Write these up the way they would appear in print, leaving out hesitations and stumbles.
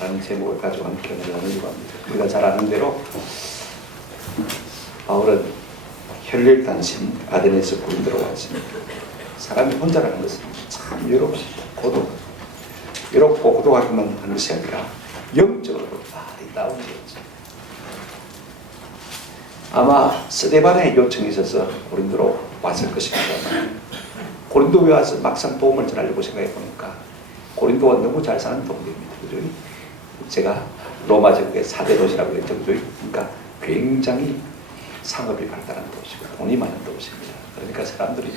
라는 제목을 가지고 함께 나누려고 합니다. 우리가 잘 아는 대로 바울은 혈혈단신 아덴에서 고린도로 왔습니다. 사람이 혼자라는 것은 참 외롭습니다. 외롭고 고독하기만 하는 것이 아니라 영적으로 많이 다운되었죠. 아마 스데반의 요청이 있어서 고린도로 왔을 것입니다만, 고린도에 와서 막상 복음을 전하려고 생각해 보니까 고린도가 너무 잘 사는 동네입니다. 그죠? 제가 로마 제국의 4대 도시라고 했죠. 그죠? 그러니까 굉장히 상업이 발달한 도시고 돈이 많은 도시입니다. 그러니까 사람들이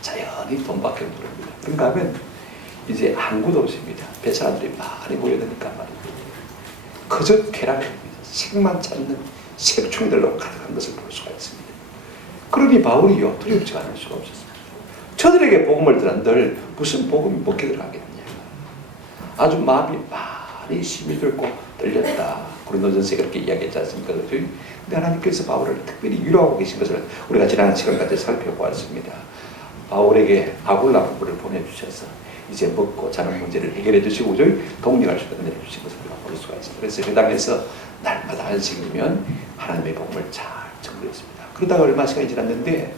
자연히 돈밖에 모릅니다. 그런가 하면 이제 항구 도시입니다. 배 사람들이 많이 모여드니까 말입니다. 그저 쾌락입니다. 색만 찾는 색충들로 가득한 것을 볼 수가 있습니다. 그러니 바울이요, 두렵지 않을 수가 없었습니다. 저들에게 복음을 들은들 무슨 복음이 먹게 들어가겠느냐. 아주 마음이 많이 힘이 들고 떨렸다. 고린도전서에 그렇게 이야기했지 않습니까? 근데 하나님께서 바울을 특별히 위로하고 계신 것을 우리가 지난 시간까지 살펴보았습니다. 바울에게 아굴라 부부를 보내주셔서 이제 먹고 자는 문제를 해결해 주시고 동력할 수 있는 은혜를 주신 것을 우리가 볼 수가 있습니다. 그래서 회당에서 날마다 안식이면 하나님의 복음을 잘 전거했습니다. 그러다가 얼마 시간이 지났는데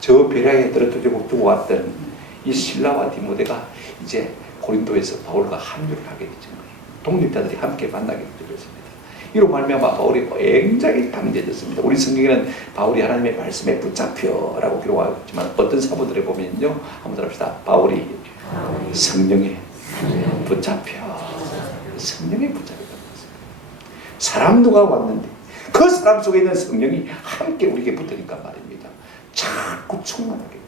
저 배량에 두고 왔던 이 실라와 디모데가 이제 고린도에서 바울과 합류를 하게 되죠. 독립자들이 함께 만나게 되었습니다. 이로 말미암아 바울이 굉장히 담대해졌습니다. 우리 성경에는 바울이 하나님의 말씀에 붙잡혀라고 기록하고 있지만 어떤 사본들에 보면요, 한번 들읍시다. 바울이 성령에 붙잡혀, 성령에 붙잡혀. 사람 누가 왔는데 그 사람 속에 있는 성령이 함께 우리에게 붙으니까 말입니다. 자꾸 충만하게 되죠.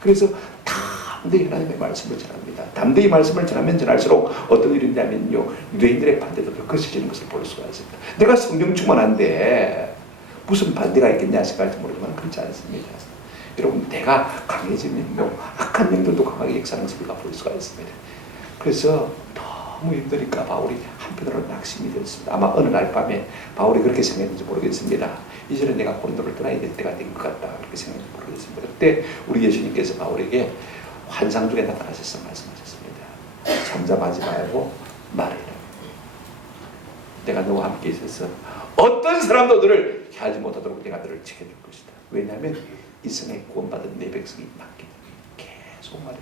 그래서 담대히 하나님의 말씀을 전합니다. 담대히 말씀을 전하면 전할수록 어떤 일이 있냐면요, 유대인들의 반대도 더 거세지는 것을 볼 수가 있습니다. 내가 성령 충만한데 무슨 반대가 있겠냐 생각할지 모르지만 그렇지 않습니다. 여러분, 내가 강해지면요, 악한 영들도 강하게 역사하는 것을 우리가 볼 수가 있습니다. 그래서 너무 힘드니까 바울이 한편으로 낙심이 되었습니다. 아마 어느 날 밤에 바울이 그렇게 생각했는지 모르겠습니다. 이제는 내가 고린도를 떠나야 될 때가 된 것 같다, 그렇게 생각했는지 모르겠습니다. 그때 우리 예수님께서 바울에게 환상 중에 나타나셔서 말씀하셨습니다. 잠잠하지 말고 말해라. 내가 너와 함께 있어서 어떤 사람도 너를 해하지 못하도록 내가 너를 지켜줄 것이다. 왜냐하면 이성에 구원받은 내 백성이 많기 때문에. 계속 말해요.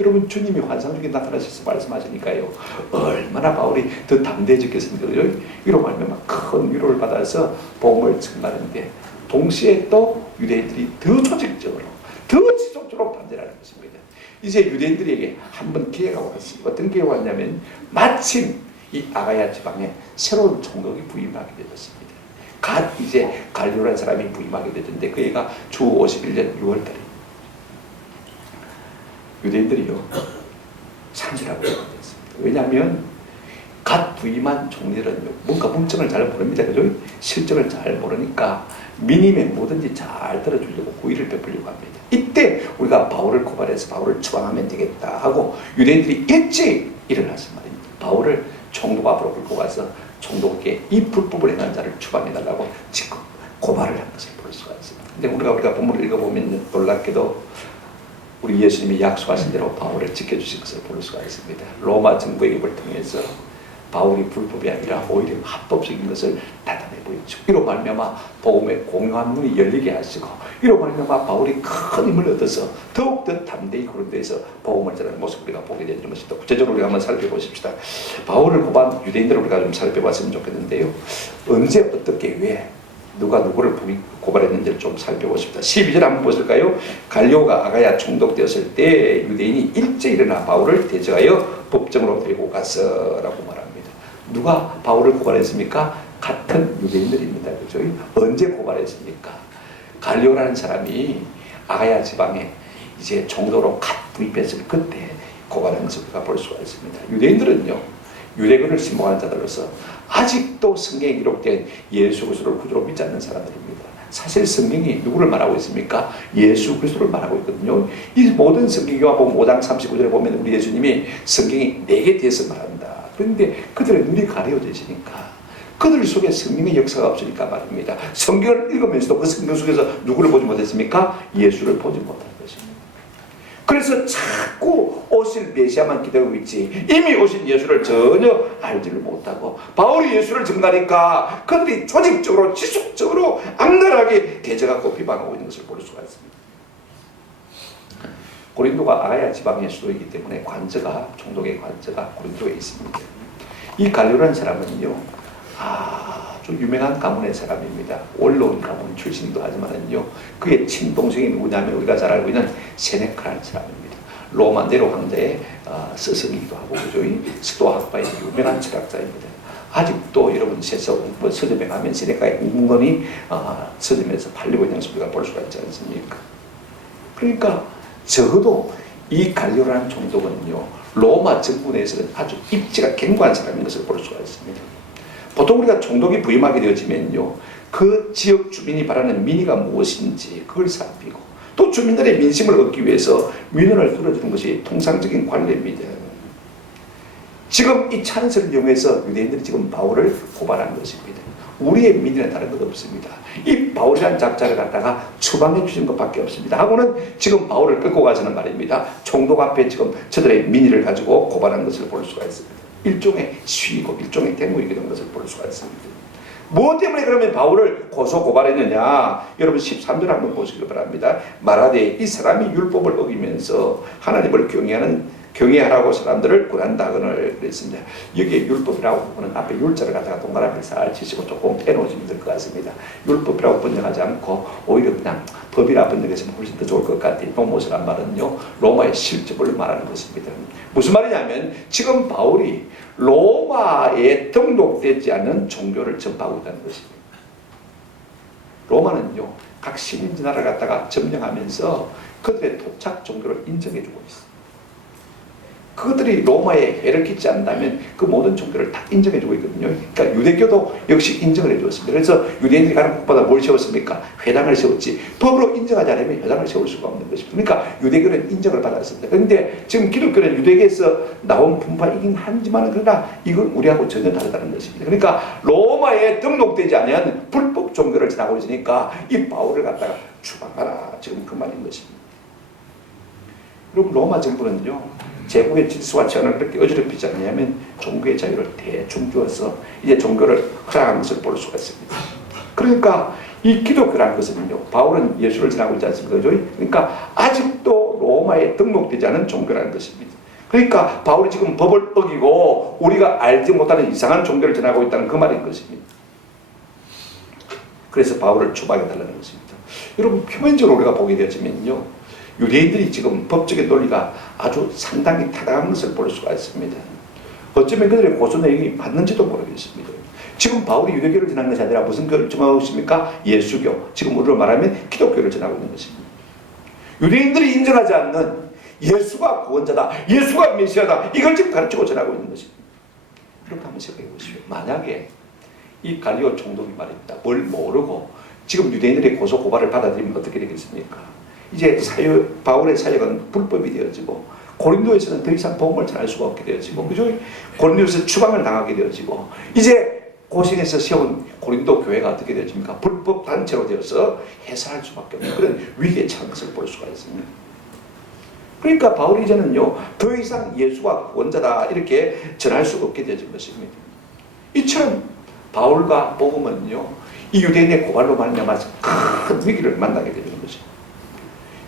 여러분, 주님이 환상 중에 나타나셔서 말씀하시니까요, 얼마나 바울이 더 담대해졌겠습니까? 이로 말미암아 큰 위로를 받아서 복음을 전하는데, 동시에 또 유대인들이 더 조직적으로, 더 지속적으로 반대하는 것입니다. 이제 유대인들에게 한번 기회가 왔습니다. 어떤 기회가 왔냐면, 마침 이 아가야 지방에 새로운 총독이 부임하게 되었습니다. 갓 이제 갈리오라는 사람이 부임하게 되던데, 그 애가 주 51년 6월달에 유대인들이요, 산수라고 생각했습니다. 왜냐하면 갓 부임한 총리들은요, 뭔가 문정을 잘 모릅니다. 그죠? 실정을 잘 모르니까 민임에 뭐든지 잘 들어주려고 고의를 베풀려고 합니다. 이때 우리가 바울을 고발해서 바울을 추방하면 되겠다 하고 유대인들이 일찍 일어나서 말입니다. 바울을 총독 앞으로 끌고 가서 총독에게 이 불법을 행한 자를 추방해달라고 지금 고발을 한 것을 볼 수가 있습니다. 근데 우리가 본문을 읽어보면 놀랍게도 우리 예수님이 약속하신 대로 바울을 지켜주신 것을 볼 수가 있습니다. 로마 정부의 입을 통해서 바울이 불법이 아니라 오히려 합법적인 것을 나타내 보였죠. 이로 말미암아 복음의 공유한 문이 열리게 하시고, 이로 말미암아 바울이 큰 힘을 얻어서 더욱더 담대히 고린도에서 복음을 전하는 모습을 우리가 보게 되는 것입니다. 구체적으로 우리가 한번 살펴보십시다. 바울을 고반 유대인들을 우리가 좀 살펴봤으면 좋겠는데요, 언제 어떻게 왜 누가 누구를 고발했는지를 좀 살펴보십시다. 12절 한번 보실까요? 갈리오가 아가야 총독되었을 때 유대인이 일찍 일어나 바울을 대적하여 법정으로 데리고 갔어라고 말합니다. 누가 바울을 고발했습니까? 같은 유대인들입니다. 그죠? 언제 고발했습니까? 갈리오라는 사람이 아가야 지방에 이제 총독으로 갓 부임했을 그때 고발한 것을 우리가 볼 수가 있습니다. 유대인들은요, 유대교를 신봉하는 자들로서 아직도 성경에 기록된 예수 그리스도를 구주로 믿지 않는 사람들입니다. 사실 성경이 누구를 말하고 있습니까? 예수 그리스도를 말하고 있거든요. 이 모든 성경 요한복음 5장 39절에 보면 우리 예수님이 성경이 내게 대해서 말한다. 그런데 그들의 눈이 가려져 있으니까, 그들 속에 성령의 역사가 없으니까 말입니다. 성경을 읽으면서도 그 성경 속에서 누구를 보지 못했습니까? 예수를 보지 못한 것입니다. 그래서 자꾸 오실 메시아만 기다리고 있지 이미 오신 예수를 전혀 알지를 못하고 바울이 예수를 증거하니까 그들이 조직적으로 지속적으로 악랄하게 대적하고 비방하고 있는 것을 볼 수가 있습니다. 고린도가 아가야 지방의 수도이기 때문에 관저가 총독의 관저가 고린도에 있습니다. 이 갈료라는 사람은요 아주 유명한 가문의 사람입니다. 원로원 가문 출신이기도 하지만은요 그의 친동생이 누구냐면 우리가 잘 알고 있는 세네카라는 사람입니다. 로마 네로 황제의 스승이기도 하고 그죠? 스토아학파의 유명한 철학자입니다. 아직도 여러분 서점에 가면 세네카의 문건이 서점에서 팔리고 있는 것을 우리가 볼 수가 있지 않습니까? 그러니까 적어도 이 갈료라는 총독은요 로마 정부 내에서는 아주 입지가 견고한 사람인 것을 볼 수가 있습니다. 보통 우리가 총독이 부임하게 되어지면요 그 지역 주민이 바라는 민의가 무엇인지 그걸 살피고 또 주민들의 민심을 얻기 위해서 민원을 들어주는 것이 통상적인 관례입니다. 지금 이 찬스를 이용해서 유대인들이 지금 바울을 고발한 것입니다. 우리의 민의는 다른 것 없습니다. 이 바울이라는 작자를 갖다가 추방해 주신 것밖에 없습니다. 하고는 지금 바울을 끌고 가서는 말입니다. 총독 앞에 지금 저들의 민의를 가지고 고발한 것을 볼 수가 있습니다. 일종의 시위고 일종의 대모이게 된 것을 볼 수가 있습니다. 무엇 때문에 그러면 바울을 고소 고발했느냐? 여러분 13절 한번 보시기 바랍니다. 말하되 이 사람이 율법을 어기면서 하나님을 경외하라고 사람들을 권한다거늘 그랬습니다. 여기에 율법이라고 하는 앞에 율자를 갖다가 동그라미를 살 치시고 조금 빼놓으시면 될 것 같습니다. 율법이라고 번역하지 않고 오히려 그냥 법이라 번역했으면 훨씬 더 좋을 것 같아요. 노못이란 말은요 로마의 실적을 말하는 것입니다. 무슨 말이냐면 지금 바울이 로마에 등록되지 않은 종교를 전파하고 있다는 것입니다. 로마는요 각 식민지 나라를 갖다가 점령하면서 그들의 토착 종교를 인정해주고 있습니다. 그들이 로마에 해를 끼치지 않는다면 그 모든 종교를 다 인정해주고 있거든요. 그러니까 유대교도 역시 인정을 해주었습니다. 그래서 유대인들이 가는 곳마다 뭘 세웠습니까? 회당을 세웠지. 법으로 인정하지 않으면 회당을 세울 수가 없는 것입니다. 그러니까 유대교는 인정을 받았습니다. 그런데 지금 기독교는 유대교에서 나온 분파이긴 하지만 그러나 이건 우리하고 전혀 다르다는 것입니다. 그러니까 로마에 등록되지 않은 불법 종교를 지나고 있으니까 이 바울을 갖다가 추방하라. 지금 그 말인 것입니다. 여러분 로마 정부는요 제국의 질서와 제한을 그렇게 어지럽히지 않냐면 종교의 자유를 대충 주어서 이제 종교를 허락한 것을 볼 수가 있습니다. 그러니까 이 기독교라는 것은요 바울은 예수를 전하고 있지 않습니까? 그러니까 아직도 로마에 등록되지 않은 종교라는 것입니다. 그러니까 바울이 지금 법을 어기고 우리가 알지 못하는 이상한 종교를 전하고 있다는 그 말인 것입니다. 그래서 바울을 추방해달라는 것입니다. 여러분 표면적으로 우리가 보게 되어지면요 유대인들이 지금 법적인 논리가 아주 상당히 타당한 것을 볼 수가 있습니다. 어쩌면 그들의 고소 내용이 맞는지도 모르겠습니다. 지금 바울이 유대교를 전하는 것이 아니라 무슨 교를 전하고 있습니까? 예수교, 지금 우리로 말하면 기독교를 전하고 있는 것입니다. 유대인들이 인정하지 않는 예수가 구원자다, 예수가 메시아다, 이걸 지금 가르치고 전하고 있는 것입니다. 이렇게 한번 생각해 보시오. 만약에 이 갈리오 총독이 말입니다. 뭘 모르고 지금 유대인들의 고소 고발을 받아들이면 어떻게 되겠습니까? 이제 바울의 사역은 불법이 되어지고 고린도에서는 더 이상 복음을 전할 수가 없게 되어지고 그죠? 고린도에서 추방을 당하게 되어지고 이제 고생해서 세운 고린도 교회가 어떻게 되어집니까? 불법 단체로 되어서 해산할 수밖에 없는 그런 위기에 처한 것을 볼 수가 있습니다. 그러니까 바울이 이제는요 더 이상 예수가 구원자다 이렇게 전할 수 없게 되어진 것입니다. 이처럼 바울과 복음은요 이 유대인의 고발로 말미암아서 큰 위기를 만나게 되는 것입니다.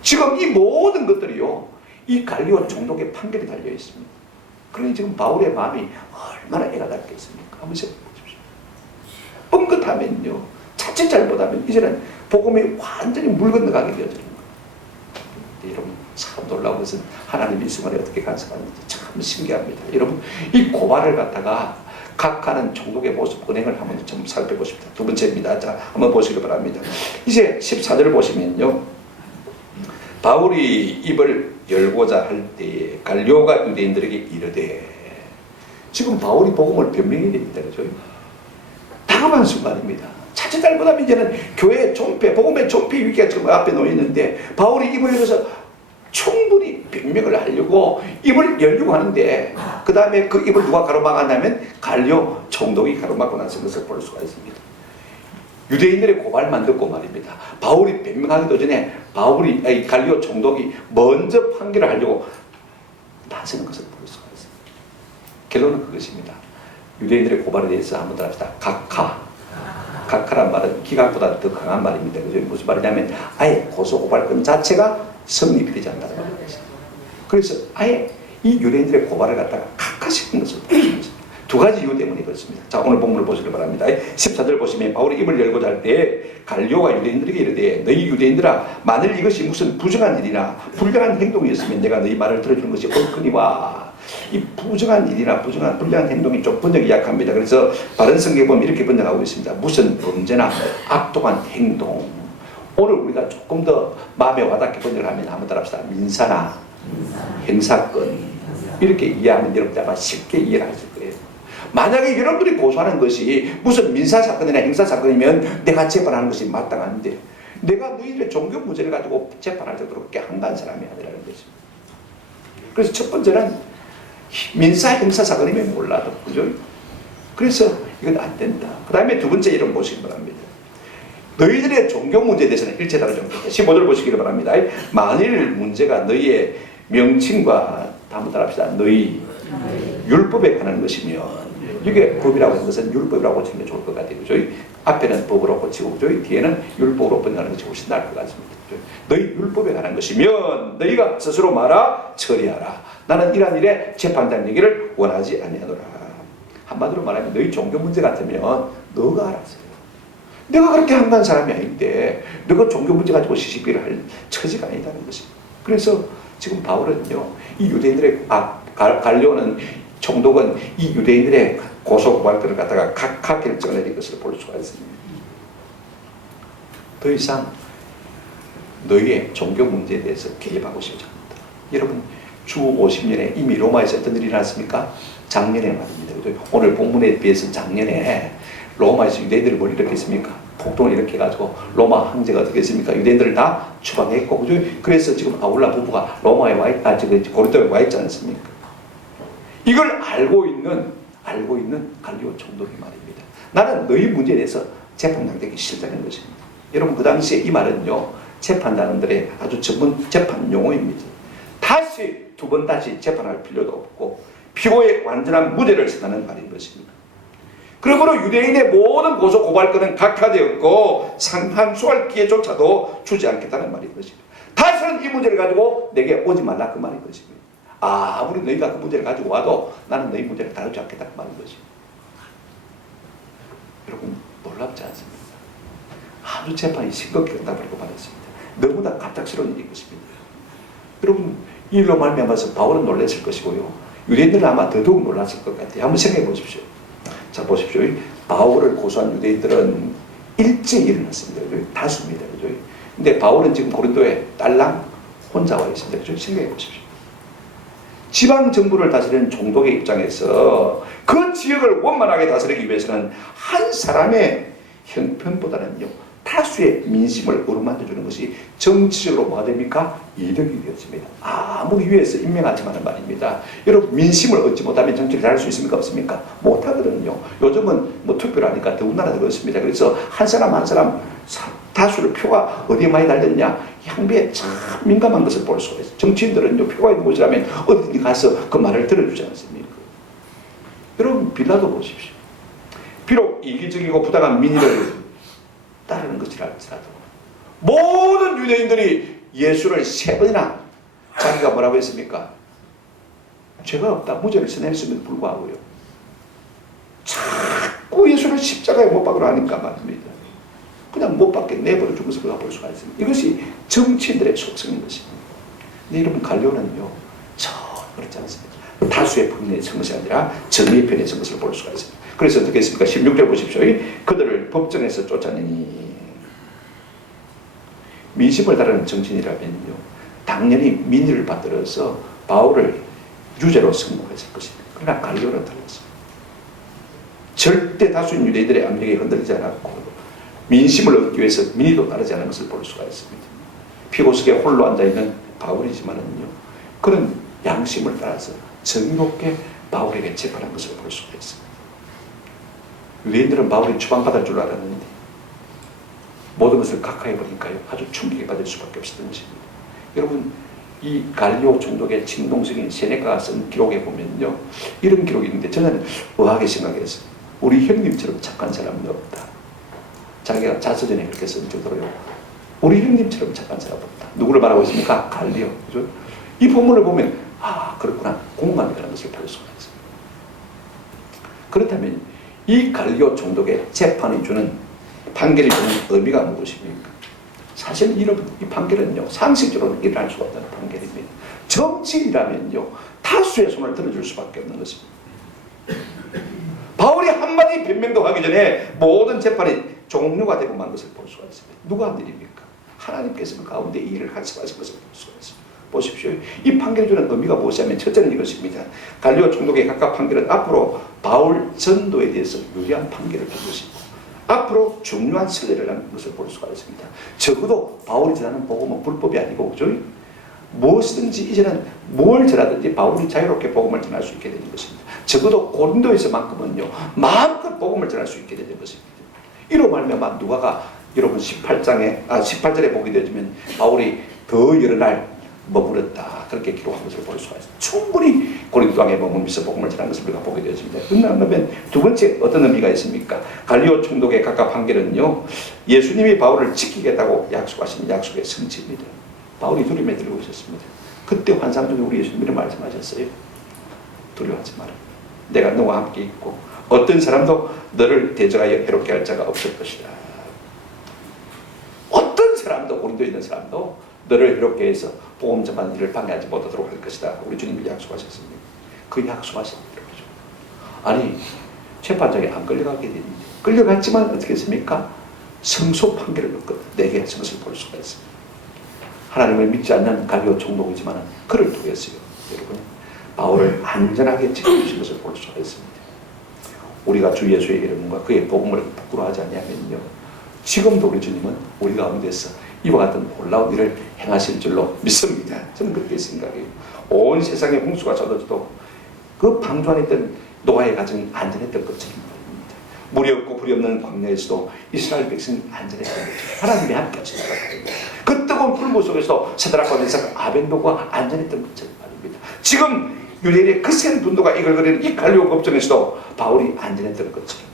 지금 이 모든 것들이요 이 갈리오 총독의 판결이 달려 있습니다. 그러니 지금 바울의 마음이 얼마나 애가 닿겠습니까? 한번 생각해 보십시오. 뻥긋하면요 자칫 잘못하면 이제는 복음이 완전히 물 건너가게 되어지는 거예요. 여러분 참 놀라운 것은 하나님이 이 순간에 어떻게 간섭하는지 참 신기합니다. 여러분 이 고발을 갖다가 각하는 총독의 모습 은행을 한번 좀 살펴보십시오. 두 번째입니다. 자 한번 보시기 바랍니다. 이제 14절을 보시면요 바울이 입을 열고자 할 때에 갈리오가 유대인들에게 이르되 지금 바울이 복음을 변명해야 됩니다. 그죠? 다급한 순간입니다. 자칫 잘못하면 이제는 교회의 존폐, 복음의 존폐 위기가 지금 앞에 놓여 있는데 바울이 입을 열어서 충분히 변명을 하려고 입을 열려고 하는데 그 다음에 그 입을 누가 가로막았냐면 갈리오 총독이 가로막고 나선 것을 볼 수가 있습니다. 유대인들의 고발만 듣고 말입니다. 바울이 변명하기도 전에 갈리오 총독이 먼저 판결을 하려고 나서는 것을 볼 수가 있어요. 결론은 그것입니다. 유대인들의 고발에 대해서 한번 더 합시다. 각하란 말은 기각보다 더 강한 말입니다. 그죠? 무슨 말이냐면 아예 고소고발권 자체가 성립이 되지 않는다는 말입니다. 그래서 아예 이 유대인들의 고발을 갖다가 각하시킨 것을 보여줍니다. 두 가지 이유 때문에 그렇습니다. 자, 오늘 본문을 보시기 바랍니다. 14절 보시면 바울이 입을 열고자 할 때 갈리오가 유대인들에게 이르되 너희 유대인들아 만일 이것이 무슨 부정한 일이나 불량한 행동이었으면 내가 너희 말을 들어주는 것이 옳거니와. 이 부정한 일이나 불량한 행동이 좀 번역이 약합니다. 그래서 바른 성경에 보면 이렇게 번역하고 있습니다. 무슨 범죄나 악독한 행동. 오늘 우리가 조금 더 마음에 와닿게 번역을 하면 한번 따라합시다. 민사나 형사건 이렇게 이해하면 여러분들 아마 쉽게 이해를 하실 거예요. 만약에 여러분들이 고소하는 것이 무슨 민사사건이나 형사사건이면 내가 재판하는 것이 마땅한데 내가 너희들의 종교 문제를 가지고 재판할 정도로 그렇게 한가한 사람이 아니라는 것입니다. 그래서 첫 번째는 민사 형사사건이면 몰라도 그죠? 그래서 이건 안 된다. 그 다음에 두 번째 이름 보시기 바랍니다. 너희들의 종교 문제에 대해서는 일체 다르지 않다. 15절 보시기를 바랍니다. 만일 문제가 너희의 명칭과 한번 따라합시다. 너희 율법에 관한 것이면 이게 법이라고 하는 것은 율법이라고 고치는 게 좋을 것 같아요. 그죠? 앞에는 법으로 고치고 그죠? 뒤에는 율법으로 번역하는 것이 훨씬 나을 것 같습니다. 그죠? 너희 율법에 관한 것이면 너희가 스스로 말아 처리하라. 나는 이러한 일에 재판장 얘기를 원하지 아니하노라. 한마디로 말하면 너희 종교 문제 같으면 너가 알아서 해요. 내가 그렇게 한가한 사람이 아닌데 너가 종교 문제 가지고 시시비를 할 처지가 아니다는 것입니다. 그래서 지금 바울은요, 이 유대인들의 갈리오는 총독은 이 유대인들의 고소고발들을 갖다가 각하 결정을 내린 것을 볼 수가 있습니다. 더 이상 너희의 종교 문제에 대해서 개입하고 싶지 않다. 여러분 주 50년에 이미 로마에서 어떤 일이 났습니까? 작년에 말입니다. 오늘 본문에 비해서 작년에 로마에서 유대인들을 뭘 이렇게 했습니까? 폭동을 이렇게 해가지고 로마 황제가 어떻게 했습니까? 유대인들을 다 추방했고, 그죠? 그래서 지금 아울라 부부가 로마에 고린도에 와 있지 않습니까? 이걸 알고 있는 갈리오 총독이 말입니다. 나는 너희 문제에 대해서 재판장되기 싫다는 것입니다. 여러분 그 당시에 이 말은요, 재판단들의 아주 전문 재판 용어입니다. 두 번 다시 재판할 필요도 없고 피고의 완전한 무죄를 선언하는 말인 것입니다. 그러므로 유대인의 모든 고소 고발권은 각하되었고 상한수할 기회조차도 주지 않겠다는 말인 것입니다. 다시는 이 문제를 가지고 내게 오지 말라 그 말인 것입니다. 아무리 너희가 그 문제를 가지고 와도 나는 너희 문제를 다루지 않겠다 그 말인 것입니다. 여러분 놀랍지 않습니까? 아주 재판이 싱겁게 응답하고 말했습니다. 너무나 갑작스러운 일인 것입니다. 여러분 이 일로 말미암아서 바울은 놀랐을 것이고요, 유대인들은 아마 더더욱 놀랐을 것 같아요. 한번 생각해 보십시오. 자 보십시오. 바울을 고소한 유대인들은 일제히 일어났습니다. 다수입니다. 그죠? 근데 바울은 지금 고린도에 딸랑 혼자 와 있습니다. 그죠? 생각해 보십시오. 지방 정부를 다스리는 총독의 입장에서 그 지역을 원만하게 다스리기 위해서는 한 사람의 형편보다는요, 다수의 민심을 어루만져 주는 것이 정치적으로 뭐가 됩니까? 이득이 되었습니다. 아무리 위에서 임명하지만은 말입니다. 여러분 민심을 얻지 못하면 정치를 잘할 수 있습니까? 없습니까? 못하거든요. 요즘은 뭐 투표를 하니까 더군다나 그렇습니다. 그래서 한 사람 한 사람 다수의 표가 어디에 많이 달렸냐? 향배에 참 민감한 것을 볼 수가 있어요. 정치인들은요, 표가 있는 곳이라면 어디든지 가서 그 말을 들어주지 않습니까? 여러분 빌라도 보십시오. 비록 이기적이고 부당한 민의를 따르는 것이랄지라도 모든 유대인들이 예수를 3번이나 자기가 뭐라고 했습니까? 죄가 없다, 무죄를 선했음에도 불구하고요, 자꾸 예수를 십자가에 못 박으러 하니까 말입니다. 그냥 못 박게 내버려 준 것을 우리가 볼 수가 있습니다. 이것이 정치인들의 속성인 것입니다. 근데 여러분 갈리오는요 전혀 그렇지 않습니다. 다수의 편에 선 것이 아니라 정의의 편에 선 것을 볼 수가 있습니다. 그래서 어떻게 했습니까? 16절 보십시오. 그들을 법정에서 쫓아내니. 민심을 다루는 정치인이라면요, 당연히 민의를 받들어서 바울을 유죄로 선고했을 것입니다. 그러나 갈리오는 달랐습니다. 절대 다수인 유대인들의 압력에 흔들리지 않았고 민심을 얻기 위해서 민의도 따르지 않은 것을 볼 수가 있습니다. 피고석에 홀로 앉아있는 바울이지만은요, 그런 양심을 따라서 정의롭게 바울에게 재판한 것을 볼 수가 있습니다. 유대인들은 바울이 추방받을 줄 알았는데 모든 것을 각하해 보니까요, 아주 충격을 받을 수밖에 없었던 것입니다. 여러분, 이 갈리오 총독의 친동생인 세네카가 쓴 기록에 보면요, 이런 기록이 있는데 저는 의아하게 생각했어요. 우리 형님처럼 착한 사람은 없다. 자기가 자서전에 그렇게 쓴 정도로요, 우리 형님처럼 착한 사람 없다. 누구를 말하고 있습니까? 갈리오. 그죠? 이 본문을 보면 그렇구나, 공감이라는 것을 볼 수가 있습니다. 그렇다면 이 갈리오 총독의 재판이 주는, 판결이 주는 의미가 무엇입니까? 사실 이 판결은요, 상식적으로는 일어날 수가 없는 판결입니다. 정치인이라면요, 다수의 손을 들어줄 수밖에 없는 것입니다. 바울이 한마디 변명도 하기 전에 모든 재판이 종료가 되고 만 것을 볼 수가 있습니다. 누가 한 일입니까? 하나님께서 그 가운데 이 일을 하시는 것을 볼 수가 있습니다. 보십시오. 이 판결이 주는 의미가 무엇이냐면, 첫째는 이것입니다. 갈리오 총독의 각각 판결은 앞으로 바울 전도에 대해서 유리한 판결을 준 것이고, 앞으로 중요한 선례를 하는 것을 볼 수가 있습니다. 적어도 바울이 전하는 복음은 불법이 아니고, 그죠? 무엇이든지 이제는 뭘 전하든지 바울이 자유롭게 복음을 전할 수 있게 되는 것입니다. 적어도 고린도에서만큼은요, 마음껏 복음을 전할 수 있게 되는 것입니다. 이로 말미암아 누가가 여러분 18절에 보게 되면 바울이 더 여러 날 머물렀다, 그렇게 기록한 것을 볼 수가 있습니다. 충분히 고린도 땅에 머물면서 복음을 전한 것을 우리가 보게 되었습니다. 그러면 두 번째 어떤 의미가 있습니까? 갈리오 총독의 각각 판결은요, 예수님이 바울을 지키겠다고 약속하신 약속의 성취입니다. 바울이 두려움에 들고 있었습니다. 그때 환상 중에 우리 예수님이 말씀하셨어요. 두려워하지 마라. 내가 너와 함께 있고 어떤 사람도 너를 대적하여 해롭게 할 자가 없을 것이다. 어떤 사람도, 고린도에 있는 사람도 너를 해롭게 해서 복음 전하는 일을 방해하지 못하도록 할 것이다. 우리 주님이 약속하셨습니다. 그 약속하신 거죠. 아니, 재판장에 안 끌려가게 됩니다. 끌려갔지만 어떻게 했습니까? 성소 판결을 얻고 내게 하신 것을 볼 수가 있습니다. 하나님을 믿지 않는 갈리오 총독이지만 그를 통해서요, 여러분, 바울을 안전하게 지켜주신 것을 볼 수가 있습니다. 우리가 주 예수의 이름과 그의 복음을 부끄러워하지 않냐면요, 지금도 우리 주님은 우리 가운데서 이와 같은 놀라운 일을 행하실 줄로 믿습니다. 저는 그렇게 생각해요. 온 세상에 홍수가 쏟아져도 그 방주 안에 있던 노아의 가정이 안전했던 것처럼 말입니다. 물이 없고 불이 없는 광야에서도 이스라엘 백성이 안전했던 것처럼 하나님이 함께 하시는 것입니다. 그 뜨거운 풀무 속에서 세드락과 메삭과 아벤노가 안전했던 것처럼 말입니다. 지금 유대인의 거센 분노가 이글거리는 이 갈리오 법정에서도 바울이 안전했던 것처럼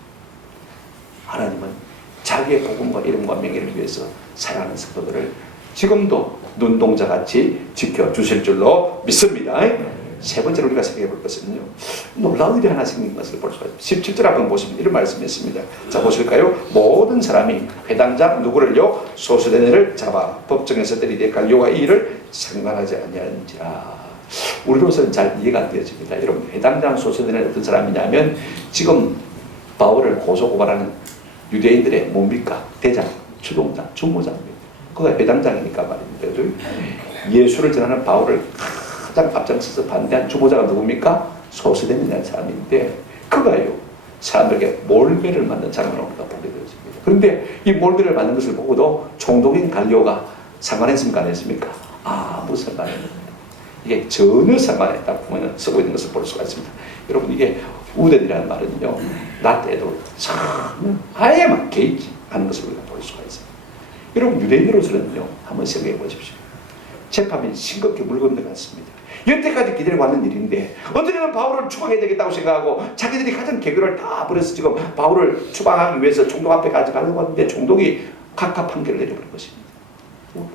하나님은 자기의 복음과 이름과 명예를 위해서 사랑하는 성도들을 지금도 눈동자같이 지켜주실 줄로 믿습니다. 세 번째로 우리가 생각해 볼 것은요, 놀라운 일이 하나 생긴 것을 볼 수가 있습니다. 17절 한번 보시면 이런 말씀이 있습니다. 자, 보실까요? 모든 사람이 회당장 누구를요? 소수대네를 잡아 법정에서 때리되 갈리오가 이 일을 상관하지 아니하는지라. 우리로서는 잘 이해가 안 되어집니다. 여러분, 회당장 소수대네는 어떤 사람이냐면 지금 바울을 고소고발하는 유대인들의 뭡니까? 대장, 주동장, 주모장입니다. 그가 회당장이니까 말입니다. 예수를 전하는 바울을 가장 앞장서서 반대한 주모자가 누굽니까? 소수대인이라는 사람인데 그가요, 사람들에게 몰매를 맞는 장면을 우리가 보게 되었습니다. 그런데 이 몰매를 맞는 것을 보고도 총독인 갈리오가 상관했습니까? 안 했습니까? 아무 상관이 없습니다. 이게 전혀 상관했다 보면 쓰고 있는 것을 볼 수가 있습니다. 여러분, 이게 우대이라는 말은요, 나 때도 아예 막 개의치 하는 것을 우리가 볼 수가 있습니다. 여러분, 유대인으로서는요, 한번 생각해 보십시오. 재판이 싱겁게 물 건너갔습니다. 여태까지 기다려왔는 일인데 어떻게든 바울을 추방해야 되겠다고 생각하고 자기들이 가진 개그를 다 버려서 지금 바울을 추방하기 위해서 총독 앞에 가져가려고 하는데 총독이 각하 판결을 내려버린 것입니다.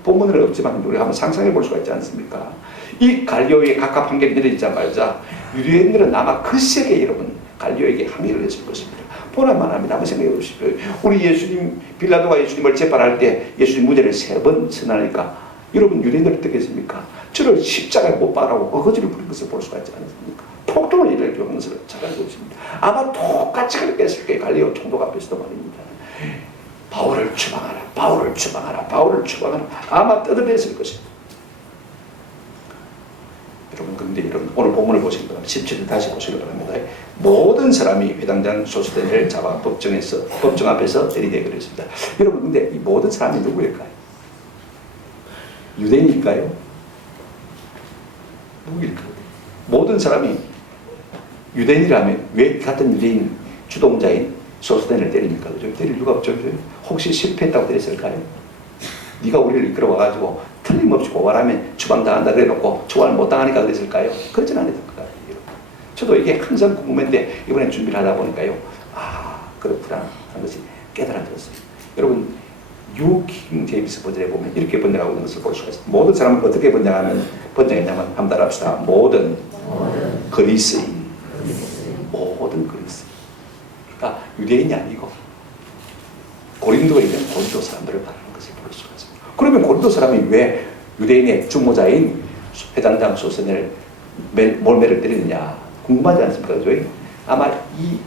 본문에는 없지만 우리가 한번 상상해 볼 수가 있지 않습니까? 이 갈리오의 각하 판결이 내려지자마자 유대인들은 아마 그 세계 여러분 갈리오에게 항의를 했을 것입니다. 보나만 합니다. 한번 생각해 보십시오. 우리 예수님, 빌라도가 예수님을 재판할 때 예수님 무죄를 3번 선언하니까 여러분, 유대인들은 어떻게 했습니까? 저를 십자가에 못 박으라고 어거지를 부린 것을 볼 수가 있지 않습니까? 폭동을 일으키는 것을 찾아내고 있습니다. 아마 똑같이 그렇게 했을 때 갈리오 총독 앞에서도 말입니다. 바울을 추방하라, 바울을 추방하라, 바울을 추방하라. 아마 떠들었을 것입니다. 여러분, 그런데 여러분, 오늘 본문을 보시기 바랍니다. 17절 다시 보시기 바랍니다. 모든 사람이 회당장 소수대를 잡아 법정 앞에서 때리되 그랬습니다. 여러분, 근데 이 모든 사람이 누구일까요? 유대인일까요? 누구일까요? 모든 사람이 유대인이라면 왜 같은 유대인 주동자인 소스덴을 때립니까? 그죠? 때릴 이유가 없죠. 그죠? 혹시 실패했다고 때렸을까요? 네가 우리를 이끌어 와가지고 틀림없이 고발하면 추방당한다 그래놓고 추방을 못 당하니까 그랬을까요? 그렇진 않았던 것 같아요. 저도 이게 항상 궁금했는데 이번에 준비를 하다 보니까요. 아, 그렇구나 하는 것이 깨달아졌어요. 여러분, 뉴킹 제임스 버전에 보면 이렇게 번역하고 있는 것을 볼 수가 있습니다. 모든 사람은 어떻게 번역했냐면 한번 따라합시다. 모든 그리스인. 모든 그리스인. 그러니까 유대인이 아니고 고린도에 있는 고린도 사람들을 말하는 것을 볼 수가 있습니다. 그러면 고린도 사람이 왜 유대인의 주모자인 회당장 소스덴을 몰매를 때리느냐 궁금하지 않습니까? 그죠? 아마 이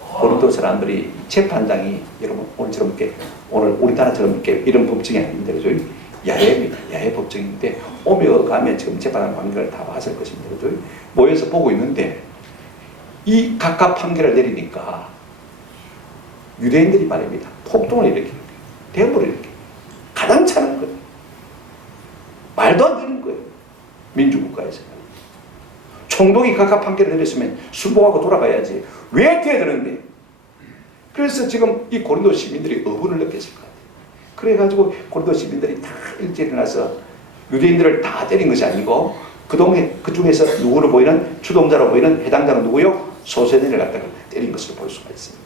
고린도 사람들이 재판장이 여러분 오늘처럼 이렇게 오늘 우리나라처럼 이렇게 이런 법정이 아닌데 그죠? 야외입니다. 야외 법정인데 오며 가면 지금 재판한 관계를 다 봤을 것입니다. 그죠? 모여서 보고 있는데 이 각각 판결을 내리니까 유대인들이 말입니다. 폭동을 일으키는 거예요. 대물을 일으키는 거예요. 가장 차는 거예요. 말도 안 되는 거예요. 민주국가에서. 총독이 각각 판결을 내렸으면 순복하고 돌아가야지. 왜 뛰어드는데? 그래서 지금 이 고린도 시민들이 어분을 느꼈을 것 같아요. 그래가지고 고린도 시민들이 다 일제히 일어나서 유대인들을 다 때린 것이 아니고 그 중에서 누구로 보이는 주동자로 보이는 해당자가 누구요? 소세덴을 갖다가 때린 것을 볼 수가 있습니다.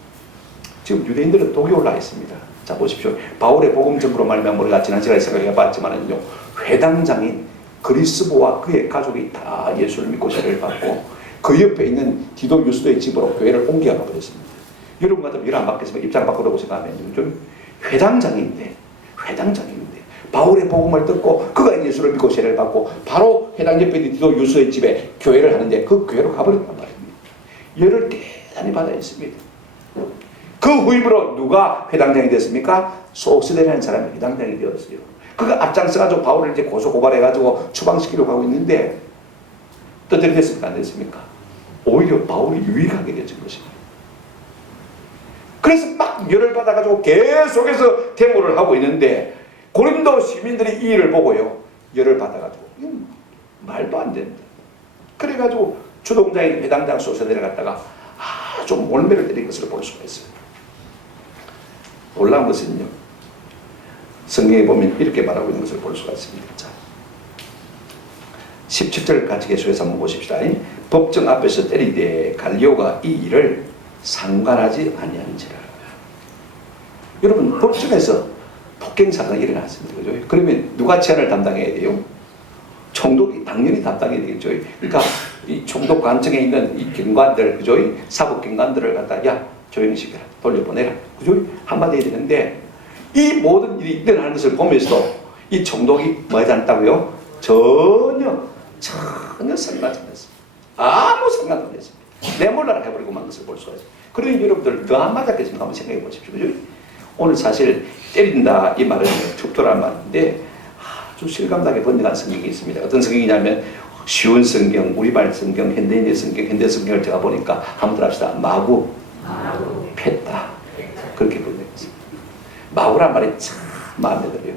지금 유대인들은 독이 올라 있습니다. 자 보십시오. 바울의 복음 전부로 말미암아 우리가 지난 시간에 생각해봤지만은요, 회당장인 그리스보와 그의 가족이 다 예수를 믿고 세례를 받고 그 옆에 있는 디도 유스도의 집으로 교회를 옮겨가 버렸습니다. 여러분 같으면 일 안 받겠으면 입장 바꾸라고 생각하면 좀 회당장인데 바울의 복음을 듣고 그가 예수를 믿고 세례를 받고 바로 회당 옆에 있는 디도 유스도의 집에 교회를 하는데 그 교회로 가버렸단 말입니다. 열을 대단히 받아 있습니다. 그 후임으로 누가 회당장이 됐습니까? 소스덴이라는 사람이 회당장이 되었어요. 그가 앞장서가지고 바울을 이제 고소 고발해가지고 추방시키려고 하고 있는데 또 어떻게 됐습니까? 안 됐습니까? 오히려 바울이 유익하게 되어진 것입니다. 그래서 막 열을 받아가지고 계속해서 데모를 하고 있는데 고린도 시민들이 이 일을 보고요, 열을 받아가지고 말도 안 된다. 그래가지고 주동자인 회당장 소스덴을 갖다가 아주 몰매를 때린 것을 볼 수가 있어요. 놀라운 것은요, 성경에 보면 이렇게 말하고 있는 것을 볼 수가 있습니다. 자, 17절 같이 계속해서 한번 보십시다. 법정 앞에서 때리되 갈리오가 이 일을 상관하지 아니한지라. 여러분, 법정에서 폭행 사건이 일어났습니다. 그죠? 그러면 누가 재판을 담당해야 돼요? 총독이 당연히 담당해야 되겠죠. 그러니까 이 총독 관청에 있는 이 경관들, 그죠? 사법 경관들을 갖다 야 조용히 시켜라, 돌려보내라, 그죠? 한마디 해야 되는데 이 모든 일이 일어나는 것을 보면서도 이 총독이 뭐 하지 않았다고요? 전혀 상관하지 않았습니다. 아무 상관도 안 했습니다. 내몰라라 해버리고 만 것을 볼 수가 있습니다. 그러니 여러분들 더 안 맞았겠습니까? 한번 생각해 보십시오. 그죠? 오늘 사실 때린다 이 말은 특별한 말인데 아주 실감나게 번역한 성경이 있습니다. 어떤 성경이냐면 쉬운 성경, 우리말 성경, 현대인의 성경, 현대 성경을 제가 보니까 한번 들합시다. 마구 팼다. 그렇게 번역했습니다. 마구란 말이 참 마음에 들어요.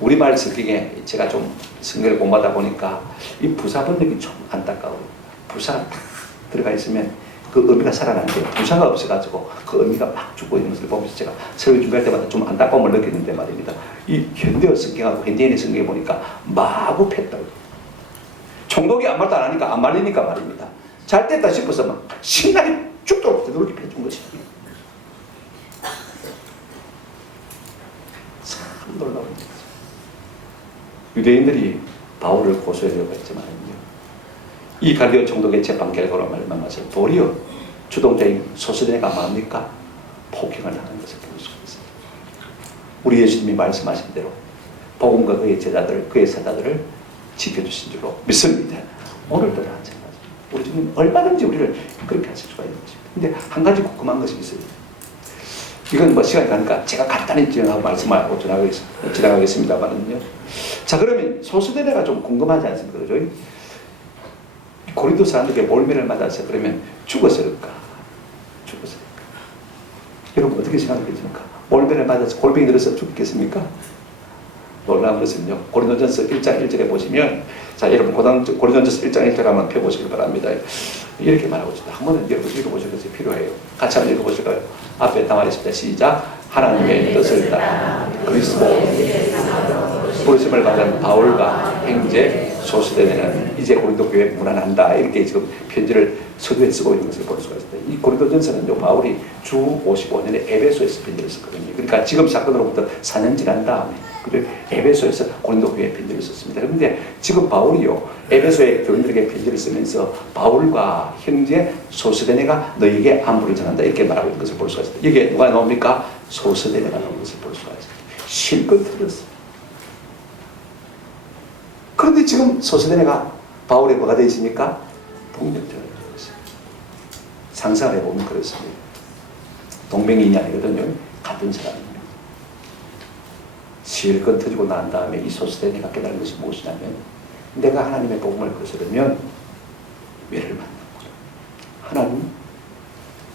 우리말 성경에 제가 좀 성경을 공부하다 보니까 이 부사 번역이 좀 안타까워요. 부사가 딱 들어가 있으면 그 의미가 살아나는데 부사가 없어가지고 그 의미가 막 죽고 있는 것을 보면서 제가 설교 준비할 때마다 좀 안타까움을 느꼈는데 말입니다. 이 현대어 성경하고 현대인의 성경에 보니까 마구 팼다고. 총독이 아무 말도 안 하니까 안 말리니까 말입니다. 잘 됐다 싶어서 막 신나게 죽도록 되도록 패준 것입니다. 참 놀라운 일이죠. 유대인들이 바울을 고소하려고 했지만요, 이 갈리오 총독의 재판 결과로 말미암아서 도리어 주동자인 소스덴이가 뭡니까? 폭행을 하는 것을 볼 수가 있습니다. 우리 예수님이 말씀하신 대로 복음과 그의 제자들, 그의 사자들을 지켜주신 줄로 믿습니다. 오늘도 마찬가지. 우리 주님 얼마든지 우리를 그렇게 하실 수가 있는 것입니다. 근데 한 가지 궁금한 것이 있어요. 이건 뭐 시간이 가니까 제가 간단히 진행하고 말씀하고 지나가겠습니다만은요. 자, 그러면 소스데네가 좀 궁금하지 않습니까? 그죠? 고린도 사람들에게 몰매를 맞아서 그러면 죽었을까? 여러분 어떻게 생각하십니까? 몰매를 맞아서 골병이 들어서 죽겠습니까? 놀라운 것은요, 고린도전서 1장 1절에 보시면, 자, 여러분 고린도전서 1장 1절 한번 펴보시기 바랍니다. 이렇게 말하고 있습니다. 한번 여러분 읽어보실 것이 필요해요. 같이 한번 읽어보실까요? 앞에 담아있습니다. 시작. 하나님의 뜻을 따라 그리스도 부르심을 받은 바울과 형제 소스데네는 이제 고린도 교회에 문안한다. 이렇게 지금 편지를 서두에 쓰고 있는 것을 볼 수가 있습니다. 이 고린도전서는요, 바울이 주 55년에 에베소에서 편지를 썼거든요. 그러니까 지금 사건으로부터 4년 지난 다음에 에베소에서 고린도 교회에 편지를 썼습니다. 그런데 지금 바울이요, 에베소의 교인들에게 편지를 쓰면서 바울과 형제 소스데네가 너에게 안부를 전한다. 이렇게 말하고 있는 것을 볼 수가 있습니다. 여기에 누가 나옵니까? 소스데네가 나오는 것을 볼 수가 있습니다. 실컷 틀렸어요. 그런데 지금 소스데네가 바울에 뭐가 되어 있습니까? 동력자가 되어 있습니다. 상상을 해보면 그렇습니다. 동명이인이 아니거든요. 같은 사람입니다. 실컷 터지고 난 다음에 이 소스데네가 깨달은 것이 무엇이냐면, 내가 하나님의 복음을 거스르면 왜를 만나구나. 하나님,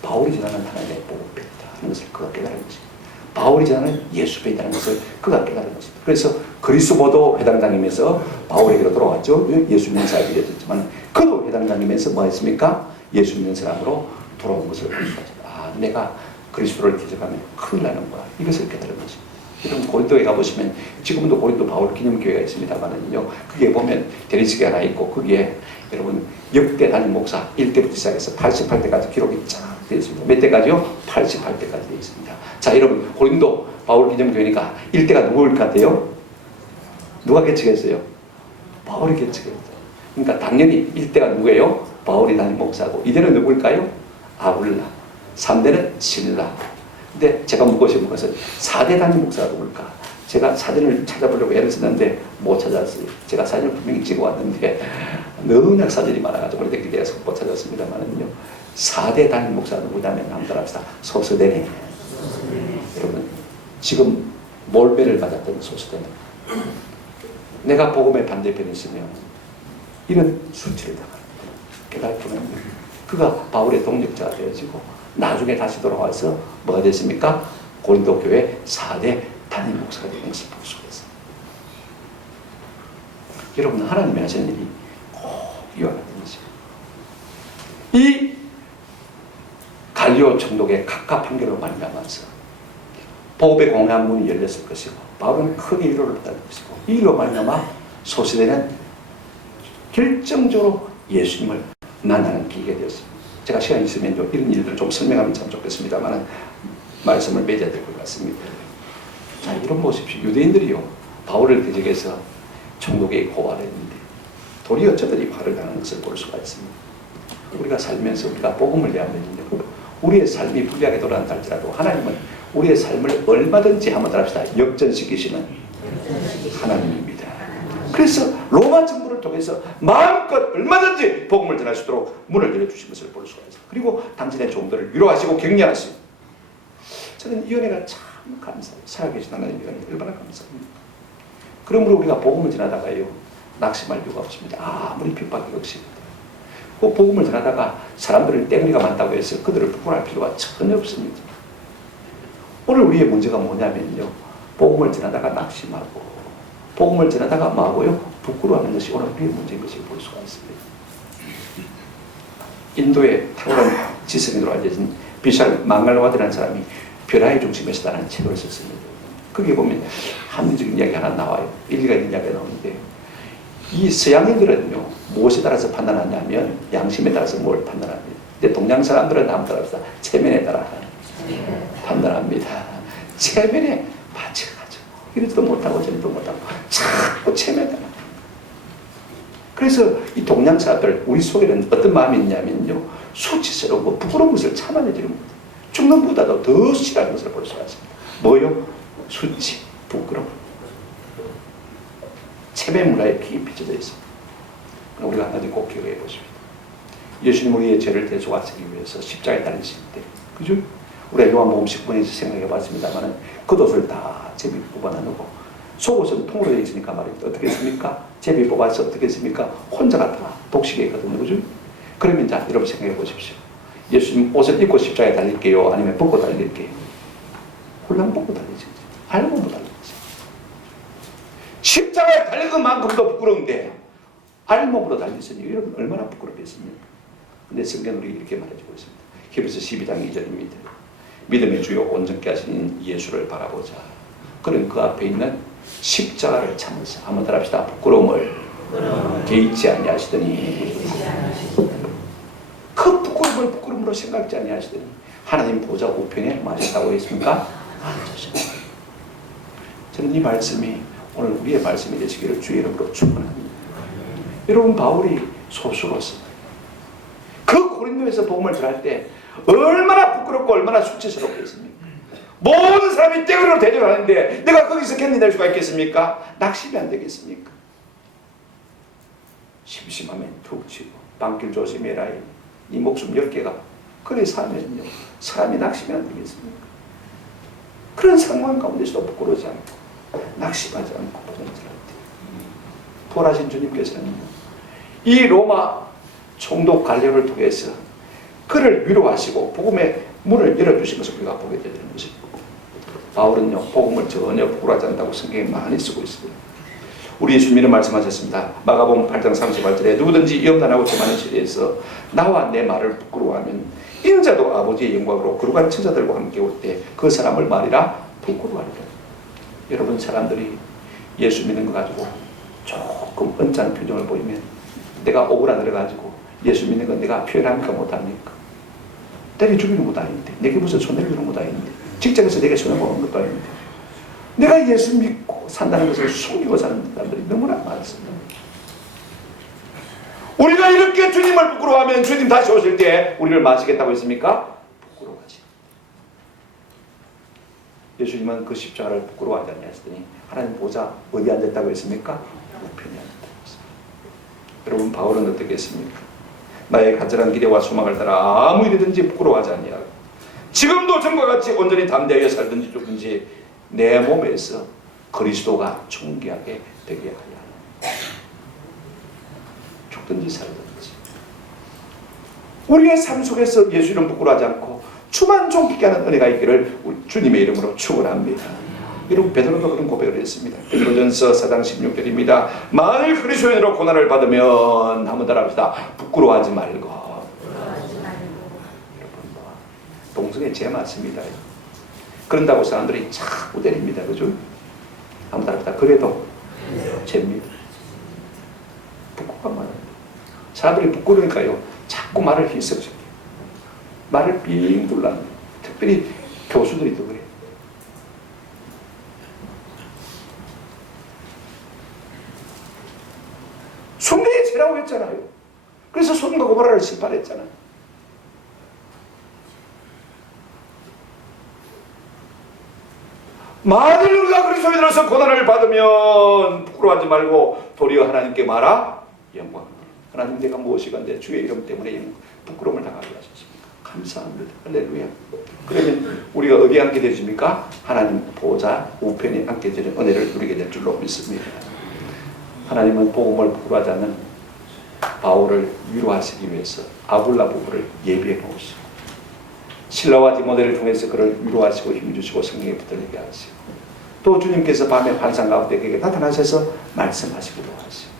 바울이 전하는 하나님의 복음이 있다 하는 것을 그가 깨달은 것입니다. 바울이 전하는 예수가 있다는 것을 그가 깨달은 것입니다. 그래서 그리스도도 회당장이면서 바울에게로 돌아왔죠. 예수 믿는 사람이 되었지만 그도 회당장이면서 뭐 했습니까? 예수 믿는 사람으로 돌아온 것을 볼 수가 있습니다. 아, 내가 그리스도를 기적하면 큰일 나는 거야. 이것을 깨달은 것입니다. 여러분 고린도에 가보시면 지금도 고린도 바울 기념교회가 있습니다만은요, 거기에 보면 대리석이 하나 있고 거기에 여러분 역대 단임 목사 1대부터 시작해서 88대까지 기록이 쫙 되어 있습니다. 몇 대까지요? 88대까지 되어 있습니다. 자, 여러분 고린도 바울 기념교회니까 1대가 누구일 것 같아요? 누가 개척했어요? 바울이 개척했어요. 그러니까 당연히 1대가 누구예요? 바울이 단임 목사고, 2대는 누구일까요? 아울라, 3대는 실라. 근데 제가 묻고 싶은 것은 4대 단임 목사가 누굴까? 제가 사진을 찾아보려고 애를 썼는데 못 찾았어요. 제가 사진을 분명히 찍어 왔는데 너무나 사진이 많아가지고 오래되게 돼서 못 찾았습니다만은요, 4대 단임 목사가 누구냐면 한번 따라합시다. 소스데네. 여러분 지금 몰배를 맞았던 소스데네. 내가 복음의 반대편에 있으면 이런 수치를 당합니다. 깨달으면 그가 바울의 동력자가 되어지고 나중에 다시 돌아와서 뭐가 됐습니까? 고린도 교회 4대 단임 목사가 되는 것을 볼 수가 있어요. 여러분 하나님이 하시는 일이 꼭 이와 같은 것이에요. 이 갈리오 총독의 각하 판결로 말미암아서 복음의 공회한 문이 열렸을 것이고 바울은 크게 위로를 받을 것이고, 이 일로 말미암아 소스데는 결정적으로 예수님을 만나는 기회가 되었습니다. 제가 시간이 있으면 이런 일들을 좀 설명하면 참 좋겠습니다만 말씀을 맺어야 될 것 같습니다. 자, 이런 보십시오. 유대인들이요, 바울을 대적해서 총독에게 고발을 했는데 도리어 저들이 화를 당하는 것을 볼 수가 있습니다. 우리가 살면서 우리가 복음을 위하면요, 우리의 삶이 불리하게 돌아간다 할지라도 하나님은 우리의 삶을 얼마든지 한번 합시다. 역전시키시는 하나님입니다. 그래서 로마 정부를 통해서 마음껏 얼마든지 복음을 전할 수 있도록 문을 열어주신 것을 볼 수가 있습니다. 그리고 당신의 종들을 위로하시고 격려하시고, 저는 이 은혜가 참 감사해요. 살아계신 하나님의 은혜 얼마나 감사합니다. 그러므로 우리가 복음을 전하다가요, 낙심할 이유가 없습니다. 아무리 핍박이 없습니다. 그 복음을 전하다가 사람들을 땡리가 많다고 해서 그들을 부끄러워할 필요가 전혀 없습니다. 오늘 우리의 문제가 뭐냐면요, 복음을 전하다가 낙심하고 복음을 전하다가 뭐하고요? 부끄러워하는 것이 오늘 우리의 문제인 것을 볼 수가 있습니다. 인도의 탁월한 지성인으로 알려진 비샬 망갈와드라는 사람이 변화의 중심에서라는 책을 썼습니다. 거기에 보면 합리적인 이야기 하나 나와요. 일리가 있는 이야기가 나오는데, 이 서양인들은요 무엇에 따라서 판단하냐면 양심에 따라서 뭘 판단합니다. 근데 동양 사람들은 다음 따라서 체면에 따라 판단합니다. 체면에 맞춰가지고 이리도 못하고 저리도 못하고 자꾸 체면에 따라. 그래서 이 동양 사람들, 우리 속에는 어떤 마음이 있냐면요, 수치스러운 부끄러운 것을 참아내지는 못해요. 죽는 것보다도 더 싫어하는 것을 볼 수가 있습니다. 뭐요? 수치, 부끄러움. 체면 문화에 깊이 젖어 있습니다. 우리가 한 가지 꼭 기억해 보십시오. 예수님 우리의 죄를 대속하시기 위해서 십자가에 달리실 때, 그죠? 우리가 요한복음 10분에서 생각해 봤습니다만 그 옷을 다 제비 뽑아 나누고, 속옷은 통으로 되어 있으니까 말입니다. 어떻게 했습니까? 제비 뽑아서 어떻게 했습니까? 혼자가 다 독식에 있거든요. 그죠? 그러면 자, 여러분 생각해 보십시오. 예수님 옷을 입고 십자가에 달릴게요? 아니면 벗고 달릴게요? 홀랑 벗고 달리죠. 알고 못 달리죠. 십자가에 달린 것만큼도 부끄러운데 알몸으로 달렸으니 여러분 얼마나 부끄럽겠습니까? 근데 성경은 우리 이렇게 말해주고 있습니다. 히브리서 12장 2절입니다. 믿음의 주요 온전케 하신 예수를 바라보자. 그는 그 앞에 있는 십자가를 참으사. 한번 따라합시다. 부끄러움을 개의치 아니하시더니, 그 부끄러움을 부끄러움으로 생각지 아니하시더니 하나님 보좌 우편에 마셨다고 했습니까? 앉으셨다. 저는 이 말씀이 오늘 우리의 말씀이 되시기를 주의 이름으로 축원합니다. 여러분, 바울이 소수로서 그 고린도에서 복음을 전할 때 얼마나 부끄럽고 얼마나 수치스럽겠습니까? 모든 사람이 떼으로 대접하는데 내가 거기서 견뎌낼 수가 있겠습니까? 낙심이 안 되겠습니까? 심심하면 툭 치고 밤길 조심해라. 이 목숨 10개가 그래 살면요 사람이 낙심이 안 되겠습니까? 그런 상황 가운데서도 부끄러우지 않고 낙심하지 않고 복음을 전할 때 부활하신 주님께서는 이 로마 총독 갈렙을 통해서 그를 위로하시고 복음의 문을 열어주신 것을 우리가 보게 되는 것입니다. 바울은요 복음을 전혀 부끄러워하지 않는다고 성경에 많이 쓰고 있습니다. 우리 예수님은 말씀하셨습니다. 마가복음 8장 38절에 누구든지 염단하고 저만한 시대에서 나와 내 말을 부끄러워하면 인자도 아버지의 영광으로 거룩한 천사들과 함께 올 때 그 사람을 말이라 부끄러워하리라. 여러분, 사람들이 예수 믿는 거 가지고 조금 언짢은 표정을 보이면 내가 오그라들어가지고 예수 믿는 건 내가 표현합니까 못합니까? 때려 죽이는 것도 아닌데, 내게 무슨 손해를 주는 것도 아닌데, 직장에서 내게 손해보는 것도 아닌데, 내가 예수 믿고 산다는 것을 숨기고 사는 사람들이 너무나 많습니다. 우리가 이렇게 주님을 부끄러워하면 주님 다시 오실 때 우리를 마시겠다고 했습니까? 부끄러워하지. 예수님은 그 십자가를 부끄러워하지 않으셨더니 하나님 보좌 어디 앉았다고 했습니까? 우편에 앉았다고 했습니다. 여러분, 바울은 어떻게 했습니까? 나의 간절한 기대와 소망을 따라 아무 일이든지 부끄러워하지 아니하고 지금도 전과 같이 온전히 담대하게 살든지 죽든지 내 몸에서 그리스도가 존귀하게 되게 하여 하는, 죽든지 살든지 우리의 삶 속에서 예수 이름 부끄러워하지 않고 주만 존귀하게 하는 은혜가 있기를 주님의 이름으로 축원합니다. 여러분, 베드로도 그런 고백을 했습니다. 베드로전서 4장 16절입니다. 만일 그리스도인으로 고난을 받으면 한번 따라합시다. 부끄러워하지 말고. 여러분, 동성애 죄 맞습니다. 그런다고 사람들이 자꾸 때립니다. 그죠? 한번 따라합시다. 그래도 죄입니다. 부끄러워만 합니다. 사람들이 부끄러우니까요 자꾸 말을 희석시켜요. 말을 빙 둘랍니다. 특별히 교수들이 더 그래요. 숭배의 죄라고 했잖아요. 그래서 소돔과 고모라를 심판했잖아요. 만일 우리가 그리스도인으로서 고난을 받으면 부끄러워하지 말고 도리어 하나님께 말하 영광. 하나님, 내가 무엇이건데 주의 이름 때문에 부끄러움을 당하게 하셨습니까? 감사합니다. 할렐루야. 그러면 우리가 어디에 앉게 되십니까? 하나님 보좌 우편에 앉게 되는 은혜를 누리게 될 줄로 믿습니다. 하나님은 복음을 부끄러워하지 않는 바울을 위로하시기 위해서 아굴라 부부를 예비해 놓으시고 실라와 디모데를 통해서 그를 위로하시고 힘주시고 성령에 붙들리게 하시고 또 주님께서 밤에 환상 가운데 그에게 나타나셔서 말씀하시기도 하시고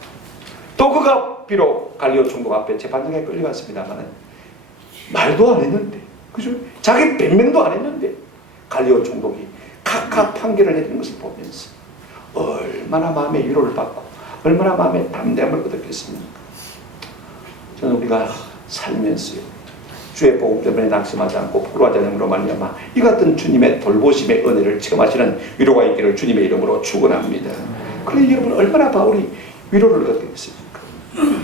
또 그가 비록 갈리오 총독 앞에 재판장에 끌려갔습니다만 말도 안 했는데, 그죠? 자기 변명도 안 했는데 갈리오 총독이 각각 판결을 내리는 것을 보면서 얼마나 마음의 위로를 받고 얼마나 마음의 담대함을 얻었겠습니까? 저는 우리가 살면서요 주의 복음 때문에 낙심하지 않고 부끄러워하지 않음으로 말미암아 이 같은 주님의 돌보심의 은혜를 체험하시는 위로가 있기를 주님의 이름으로 축원합니다. 그런데 여러분, 얼마나 바울이 위로를 얻겠습니까?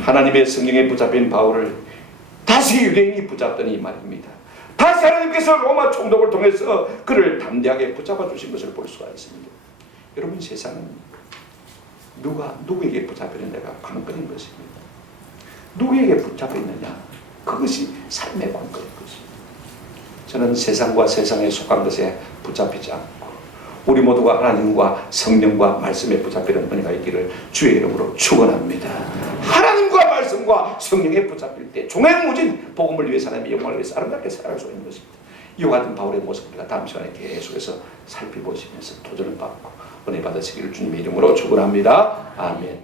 하나님의 성령에 붙잡힌 바울을 다시 유대인이 붙잡더니 말입니다. 다시 하나님께서 로마 총독을 통해서 그를 담대하게 붙잡아 주신 것을 볼 수가 있습니다. 여러분, 세상은 누구에게 붙잡혔느냐가 관건인 것입니다. 누구에게 붙잡혀 있느냐, 그것이 삶의 관건인 것입니다. 저는 세상과 세상에 속한 것에 붙잡히지 않고 우리 모두가 하나님과 성령과 말씀에 붙잡히는 은혜가 있기를 주의 이름으로 축원합니다. 하나님과 말씀과 성령에 붙잡힐 때 종횡무진 복음을 위해서 하나님의 영광을 위해서 아름답게 살아갈 수 있는 것입니다. 이와 같은 바울의 모습 우리가 다음 시간에 계속해서 살펴보시면서 도전을 받고 은혜 받으시기를 주님의 이름으로 축원합니다. 아멘.